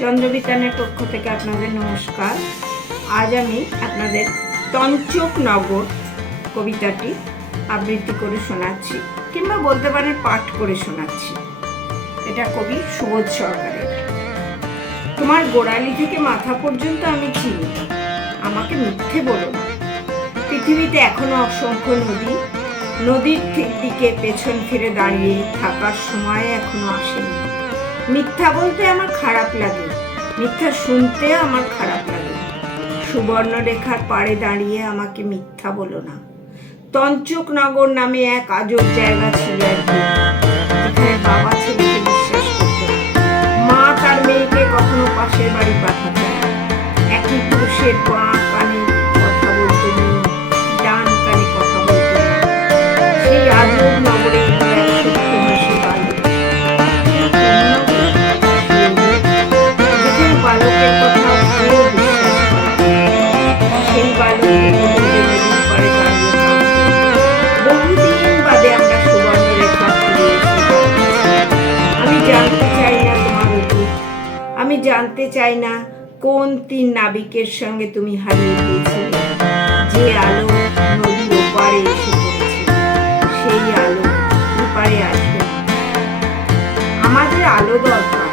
চন্দ্রবিতানের পক্ষ থেকে আপনাদের নমস্কার। আজ আমি আপনাদের তঞ্চক নগর কবিতাটি আবৃত্তি করে শোনাচ্ছি, কিংবা বলতে পারেন পাঠ করে শোনাচ্ছি। এটা কবি সুবোধ সরকারের। তোমার গোড়ালি থেকে মাথা পর্যন্ত আমি চিনি, আমাকে মিথ্যে বলো না। পৃথিবীতে এখনো অসংখ্য নদী, নদীর দিকে পেছন ফিরে দাঁড়িয়ে থাকার সময় এখনো আসেনি। মিথ্যা বলতে আমার খারাপ লাগে, মিথ্যা শুনতেও আমার খারাপ লাগে। সুবর্ণরেখার পাড়ে দাঁড়িয়ে আমাকে মিথ্যা বলো না। তঞ্চক নগর নামে এক আজব জায়গা ছিল একদিন, যেখানে বাবা ছেলেকে বিশ্বাস করত না, মা তার মেয়েকে কখনো পাশের বাড়ি পাঠাতো না। একই পুরুষের বাঁ কানে কথা বলতো না, ডান কানে কথা বলতো না। সেই আজব নগরে সত্যভাষী বালক, যেখানে বালকের কথা কেউ বিশ্বাস করে না। সেই বালকের নদীর পাড়ে দাঁড়িয়ে বহুদিন বাদে আমরা সুবর্ণরেখা ফিরে এসেছি। আমি জানতে চাই না তোমার অতীত, আমি জানতে চাই না কোন তিন নাবিকের সঙ্গে তুমি হারিয়ে গিয়েছিলে। যে আলো নদীর ওপারে এসে পড়েছে, সেই আলো ওপারে আসবে না। আমাদের আলো দরকার,